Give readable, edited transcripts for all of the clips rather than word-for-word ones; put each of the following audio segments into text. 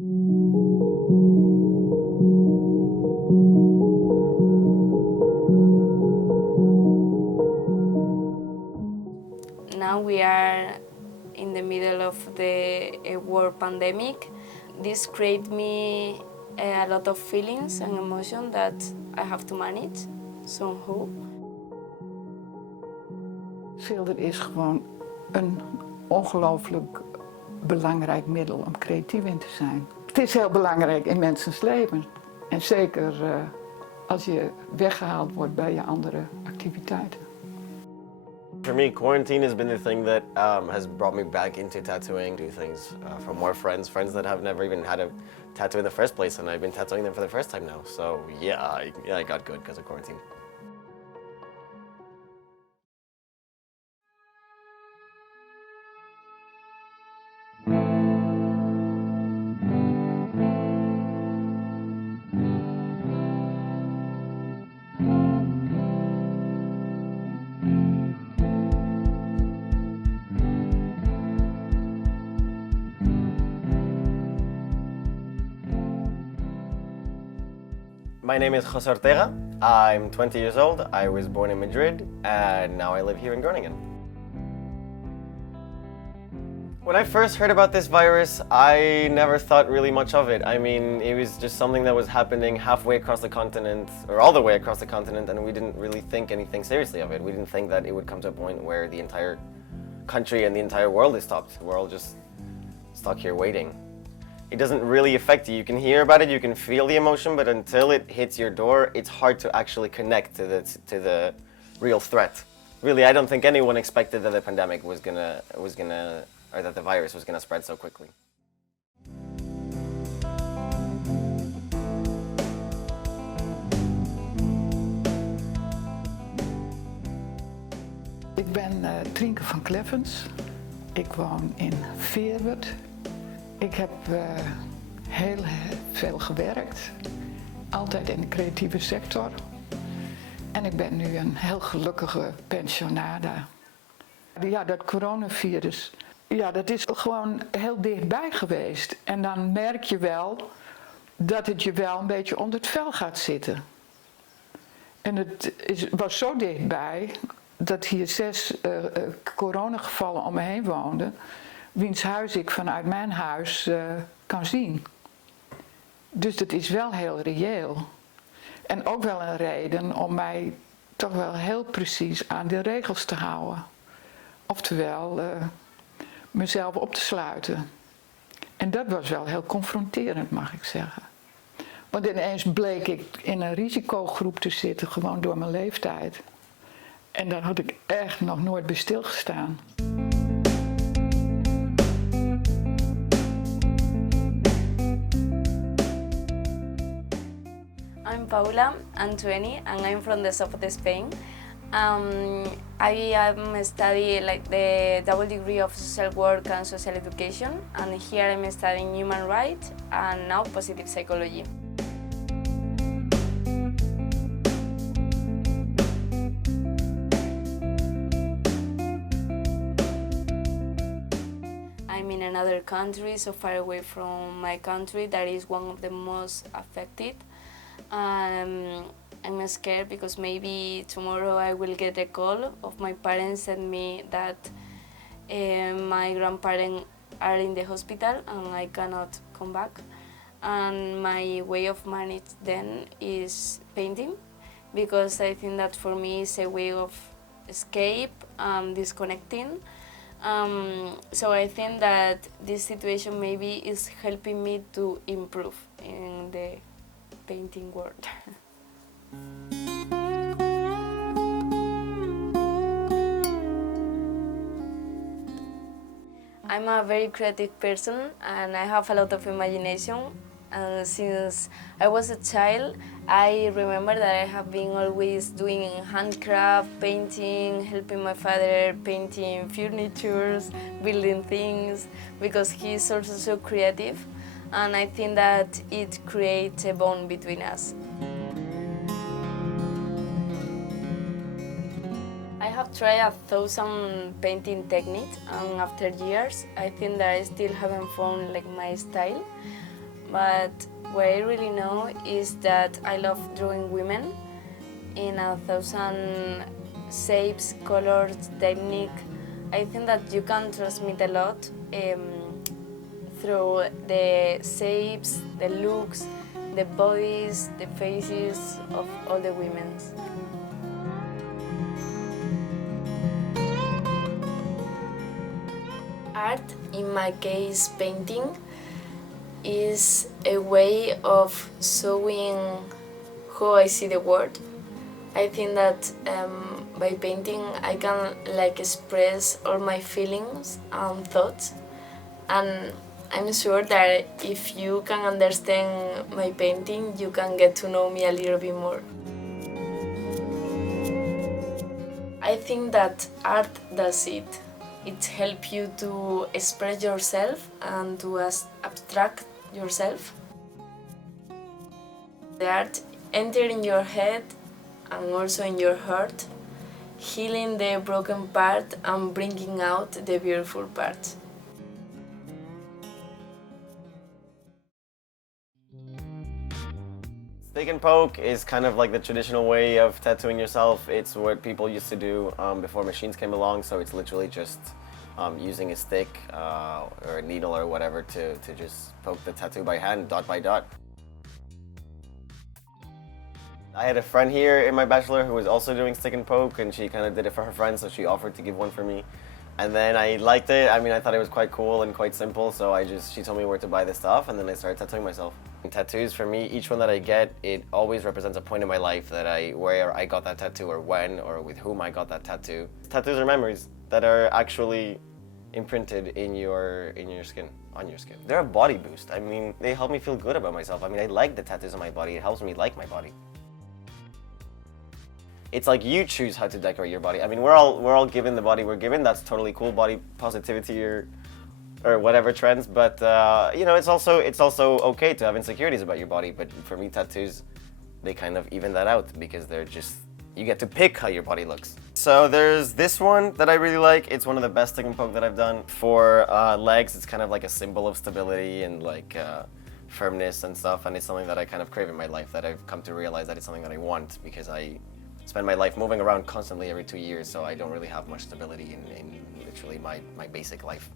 Now we are in the middle of the world pandemic. This creates me a lot of feelings and emotions that I have to manage somehow. Schilderen is gewoon een ongelooflijk belangrijk middel om creatief in te zijn. Het is heel belangrijk in mensen's leven. En zeker als je weggehaald wordt bij je andere activiteiten. For me, quarantine has been the thing that has brought me back into tattooing. Do things for more friends that have never even had a tattoo in the first place, and I've been tattooing them for the first time now. So yeah, I got good because of quarantine. My name is Jose Ortega. I'm 20 years old. I was born in Madrid, and now I live here in Groningen. When I first heard about this virus, I never thought really much of it. I mean, it was just something that was happening halfway across the continent, or all the way across the continent, and we didn't really think anything seriously of it. We didn't think that it would come to a point where the entire country and the entire world is stopped. We're all just stuck here waiting. It doesn't really affect you. You can hear about it, you can feel the emotion, but until it hits your door, it's hard to actually connect to the real threat. Really, I don't think anyone expected that the pandemic was gonna, or that the virus was gonna spread so quickly. Ik ben Trienke van Kleffens. Ik woon in Veerwerd. Ik heb heel veel gewerkt, altijd in de creatieve sector. En ik ben nu een heel gelukkige pensionada. Ja, dat coronavirus, ja, dat is gewoon heel dichtbij geweest. En dan merk je wel dat het je wel een beetje onder het vel gaat zitten. En het was zo dichtbij dat hier 6 coronagevallen om me heen woonden, wiens huis ik vanuit mijn huis kan zien. Dus dat is wel heel reëel. En ook wel een reden om mij toch wel heel precies aan de regels te houden. Oftewel, mezelf op te sluiten. En dat was wel heel confronterend, mag ik zeggen. Want ineens bleek ik in een risicogroep te zitten, gewoon door mijn leeftijd. En daar had ik echt nog nooit bij stilgestaan. I'm Paula, I'm 20 and I'm from the south of Spain. I am studying like the double degree of social work and social education, and here I'm studying human rights and now positive psychology. I'm in another country, so far away from my country, that is one of the most affected. I'm scared because maybe tomorrow I will get a call of my parents and me that my grandparents are in the hospital and I cannot come back. And my way of manage then is painting, because I think that for me is a way of escape, disconnecting. So I think that this situation maybe is helping me to improve in the painting world. I'm a very creative person and I have a lot of imagination. And since I was a child, I remember that I have been always doing handcraft, painting, helping my father painting furniture, building things, because he's also so creative. And I think that it creates a bond between us. I have tried 1,000 painting techniques, and after years, I think that I still haven't found like my style. but what I really know is that I love drawing women in 1,000 shapes, colors, technique. I think that you can transmit a lot through the shapes, the looks, the bodies, the faces of all the women. Art, in my case painting, is a way of showing how I see the world. I think that by painting I can express all my feelings and thoughts, and I'm sure that if you can understand my painting, you can get to know me a little bit more. I think that art does it. It helps you to express yourself and to abstract yourself. The art enters in your head and also in your heart, healing the broken part and bringing out the beautiful part. Stick and poke is kind of like the traditional way of tattooing yourself. It's what people used to do before machines came along, so it's literally just using a stick or a needle or whatever to just poke the tattoo by hand, dot by dot. I had a friend here in my bachelor who was also doing stick and poke, and she kind of did it for her friends, so she offered to give one for me. And then I liked it. I mean, I thought it was quite cool and quite simple, so she told me where to buy this stuff, and then I started tattooing myself. And tattoos, for me, each one that I get, it always represents a point in my life where I got that tattoo, or when, or with whom I got that tattoo. Tattoos are memories that are actually imprinted in your skin, on your skin. They're a body boost. I mean, they help me feel good about myself. I mean, I like the tattoos on my body. It helps me like my body. It's like you choose how to decorate your body. I mean, we're all given the body we're given. That's totally cool, body positivity or whatever trends. But you know, it's also okay to have insecurities about your body. But for me, tattoos, they kind of even that out because you get to pick how your body looks. So there's this one that I really like. It's one of the best stick and poke that I've done. For legs, it's kind of like a symbol of stability and like firmness and stuff. And it's something that I kind of crave in my life. That I've come to realize that it's something that I want because I spend my life moving around constantly every 2 years, so I don't really have much stability in literally my basic life.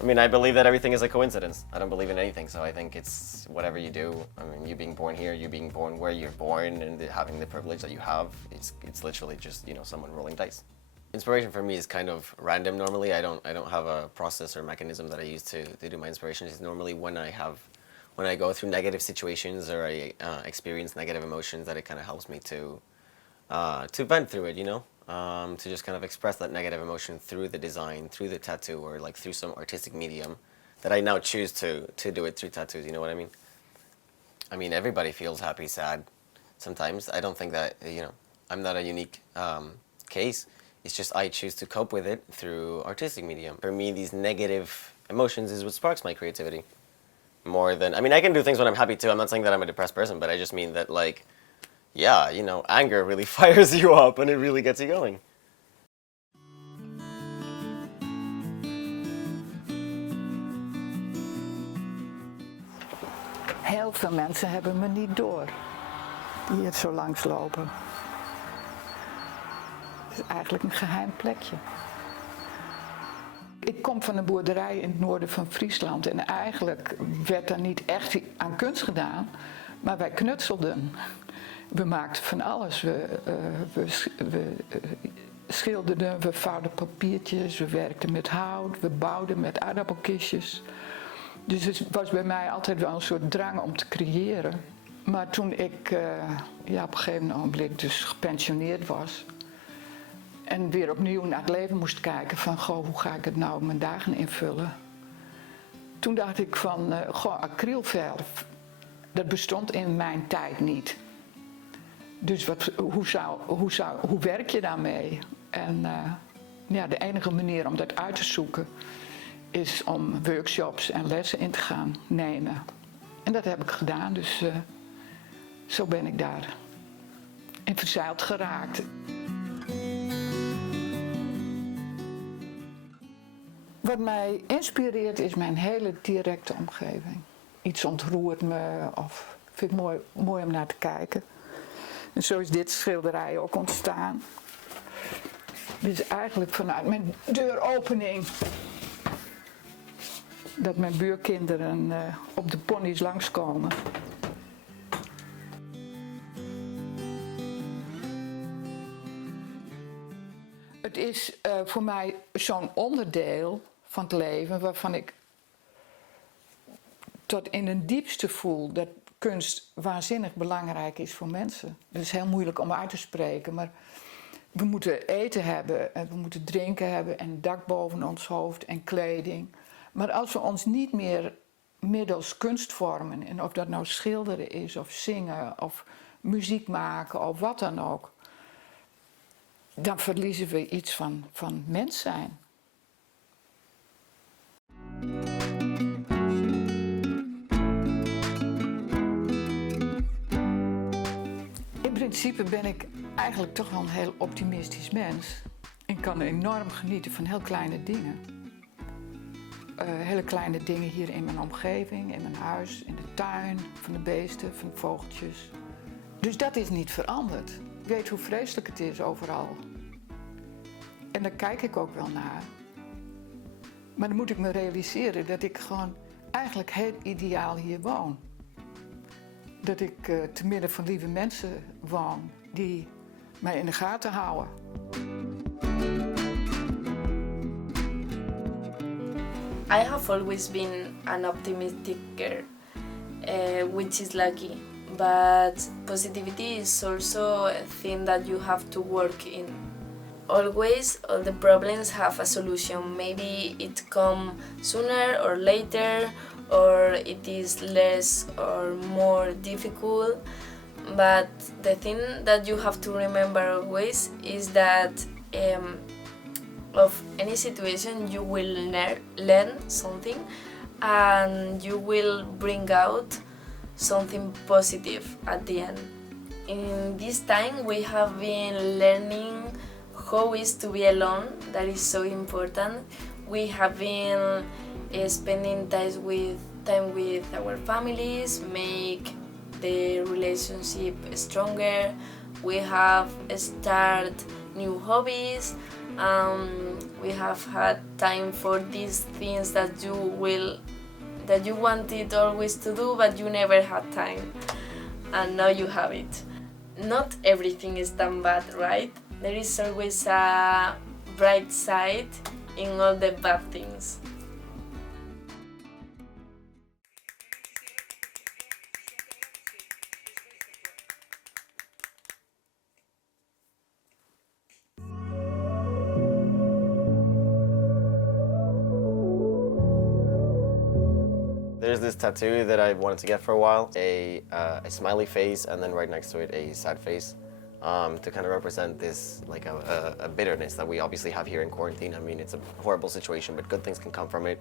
I mean, I believe that everything is a coincidence. I don't believe in anything, so I think it's whatever you do. I mean, you being born here, you being born where you're born, and having the privilege that you have, it's literally just, you know, someone rolling dice. Inspiration for me is kind of random normally. I don't have a process or mechanism that I use to do my inspiration. It's normally when I go through negative situations or I experience negative emotions that it kind of helps me to vent through it, you know, to just kind of express that negative emotion through the design, through the tattoo, or like through some artistic medium that I now choose to do it through tattoos, you know what I mean? I mean, everybody feels happy, sad sometimes. I don't think that, you know, I'm not a unique case. It's just I choose to cope with it through artistic medium. For me, these negative emotions is what sparks my creativity more than, I mean, I can do things when I'm happy too. I'm not saying that I'm a depressed person, but I just mean that, like, yeah, you know, anger really fires you up and it really gets you going. Heel veel mensen hebben me niet door die hier zo langs lopen. Het is eigenlijk een geheim plekje. Ik kom van een boerderij in het noorden van Friesland en eigenlijk werd er niet echt aan kunst gedaan, maar wij knutselden. We maakten van alles. We schilderden, we vouwden papiertjes, we werkten met hout, we bouwden met aardappelkistjes. Dus het was bij mij altijd wel een soort drang om te creëren. Maar toen ik op een gegeven moment dus gepensioneerd was en weer opnieuw naar het leven moest kijken van, goh, hoe ga ik het nou mijn dagen invullen? Toen dacht ik van, acrylverf, dat bestond in mijn tijd niet. Dus hoe werk je daarmee? En de enige manier om dat uit te zoeken is om workshops en lessen in te gaan nemen. En dat heb ik gedaan, dus zo ben ik daar in verzeild geraakt. Wat mij inspireert is mijn hele directe omgeving. iets ontroert me of vind ik mooi om naar te kijken. En zo is dit schilderij ook ontstaan. Dit is eigenlijk vanuit mijn deuropening dat mijn buurkinderen op de ponies langskomen. Het is voor mij zo'n onderdeel van het leven waarvan ik tot in het diepste voel dat kunst waanzinnig belangrijk is voor mensen. Dat is heel moeilijk om uit te spreken, maar we moeten eten hebben en we moeten drinken hebben en een dak boven ons hoofd en kleding. Maar als we ons niet meer middels kunst vormen, en of dat nou schilderen is of zingen of muziek maken of wat dan ook, dan verliezen we iets van mens zijn. In principe ben ik eigenlijk toch wel een heel optimistisch mens. Ik kan enorm genieten van heel kleine dingen. Hele kleine dingen hier in mijn omgeving, in mijn huis, in de tuin, van de beesten, van de vogeltjes. Dus dat is niet veranderd. Ik weet hoe vreselijk het is overal. En daar kijk ik ook wel naar. Maar dan moet ik me realiseren dat ik gewoon eigenlijk heel ideaal hier woon. Dat ik te midden van lieve mensen woon die mij in de gaten houden. I have always been an optimistic girl, which is lucky. But positivity is also a thing that you have to work in. Always, all the problems have a solution. Maybe it comes sooner or later, or it is less or more difficult. But the thing that you have to remember always is that of any situation you will learn something and you will bring out something positive at the end. In this time we have been learning how is to be alone. That is so important. We have been spending time with our families, make the relationship stronger. We have started new hobbies. We have had time for these things that you wanted always to do, but you never had time, and now you have it. Not everything is that bad, right? There is always a bright side in all the bad things. There's this tattoo that I wanted to get for a while, a smiley face and then right next to it a sad face, to kind of represent this, like a bitterness that we obviously have here in quarantine. I mean, it's a horrible situation, but good things can come from it,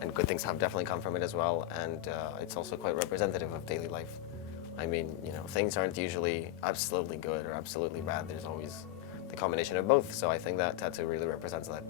and good things have definitely come from it as well, and it's also quite representative of daily life. I mean, you know, things aren't usually absolutely good or absolutely bad. There's always the combination of both, so I think that tattoo really represents that.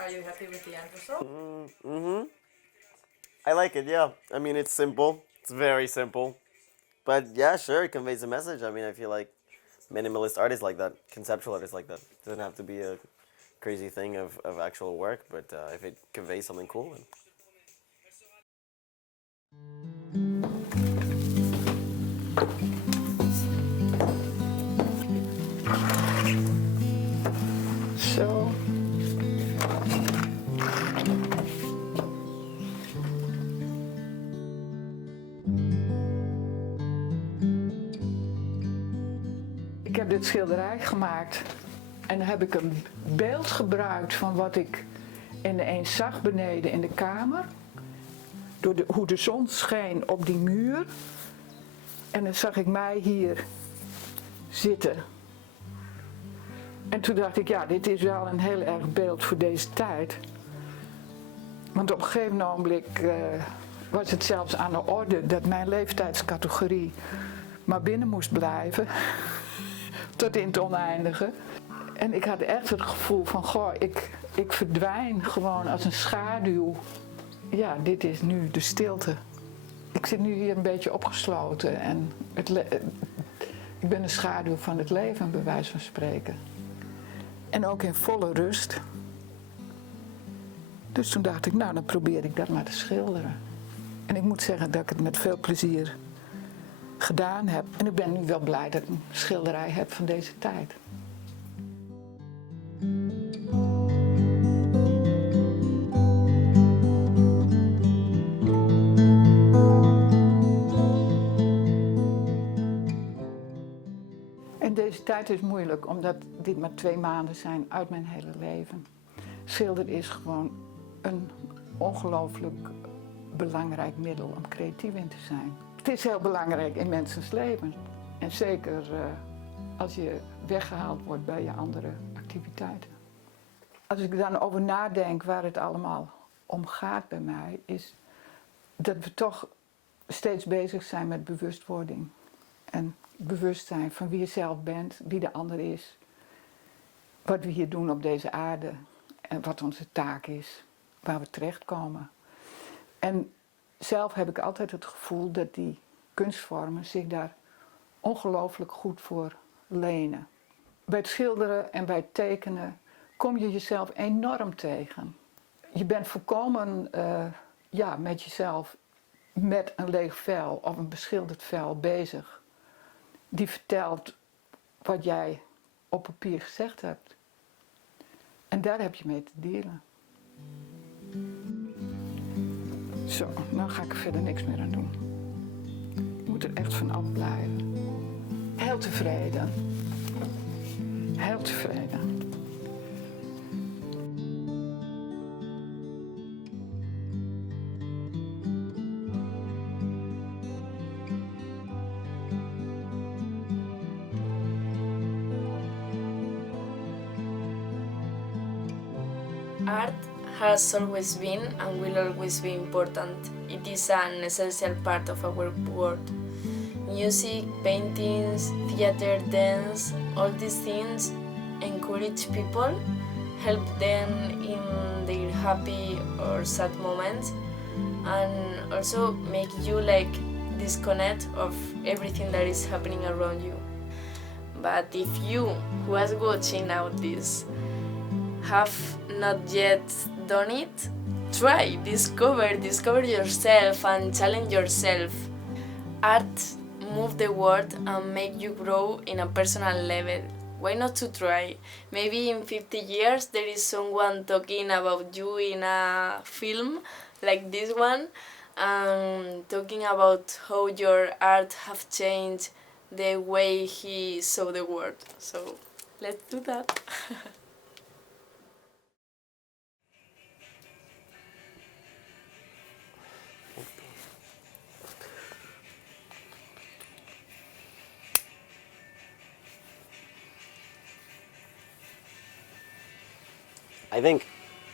Are you happy with the end result? Mm-hmm. I like it, yeah. I mean, it's simple. It's very simple. But yeah, sure, it conveys a message. I mean, I feel like minimalist art is like that. Conceptual art is like that. It doesn't have to be a crazy thing of actual work, but if it conveys something cool, then... Zo. Ik heb dit schilderij gemaakt en dan heb ik een beeld gebruikt van wat ik ineens zag beneden in de kamer. door hoe de zon scheen op die muur. En dan zag ik mij hier zitten. En toen dacht ik, ja, dit is wel een heel erg beeld voor deze tijd. Want op een gegeven moment was het zelfs aan de orde dat mijn leeftijdscategorie maar binnen moest blijven. Tot in het oneindige. En ik had echt het gevoel van, goh, ik verdwijn gewoon als een schaduw. Ja, dit is nu de stilte. Ik zit nu hier een beetje opgesloten en ik ben een schaduw van het leven, bij wijze van spreken. En ook in volle rust. Dus toen dacht ik, nou, dan probeer ik dat maar te schilderen. En ik moet zeggen dat ik het met veel plezier gedaan heb. En ik ben nu wel blij dat ik een schilderij heb van deze tijd. En deze tijd is moeilijk, omdat dit maar 2 maanden zijn uit mijn hele leven. Schilderen is gewoon een ongelooflijk belangrijk middel om creatief in te zijn. Het is heel belangrijk in mensen's leven. En zeker als je weggehaald wordt bij je andere activiteiten. Als ik dan over nadenk waar het allemaal om gaat bij mij, is dat we toch steeds bezig zijn met bewustwording. En bewustzijn van wie je zelf bent, wie de ander is. Wat we hier doen op deze aarde en wat onze taak is, waar we terechtkomen. En zelf heb ik altijd het gevoel dat die kunstvormen zich daar ongelooflijk goed voor lenen. Bij het schilderen en bij het tekenen kom je jezelf enorm tegen. Je bent volkomen met jezelf met een leeg vel of een beschilderd vel bezig. Die vertelt wat jij op papier gezegd hebt. En daar heb je mee te dealen. Zo, nou ga ik er verder niks meer aan doen. Je moet er echt van afblijven. Heel tevreden. Heel tevreden. Art has always been and will always be important. It is an essential part of our world. Music, paintings, theater, dance, all these things encourage people, help them in their happy or sad moments, and also make you like disconnect of everything that is happening around you. But if you, who is watching now this, have not yet done it, try, discover yourself and challenge yourself. Art move the world and make you grow in a personal level. Why not to try? Maybe in 50 years there is someone talking about you in a film like this one, talking about how your art have changed the way he saw the world. So let's do that. I think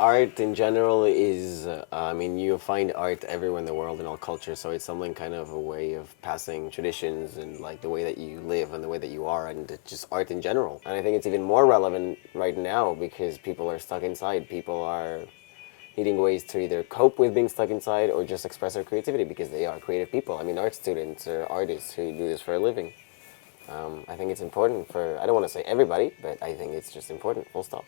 art in general is, you find art everywhere in the world in all cultures, so it's something kind of a way of passing traditions and like the way that you live and the way that you are, and just art in general. And I think it's even more relevant right now because people are stuck inside. People are needing ways to either cope with being stuck inside or just express their creativity because they are creative people. I mean, art students or artists who do this for a living. I think it's important for, I don't want to say everybody, but I think it's just important, full stop.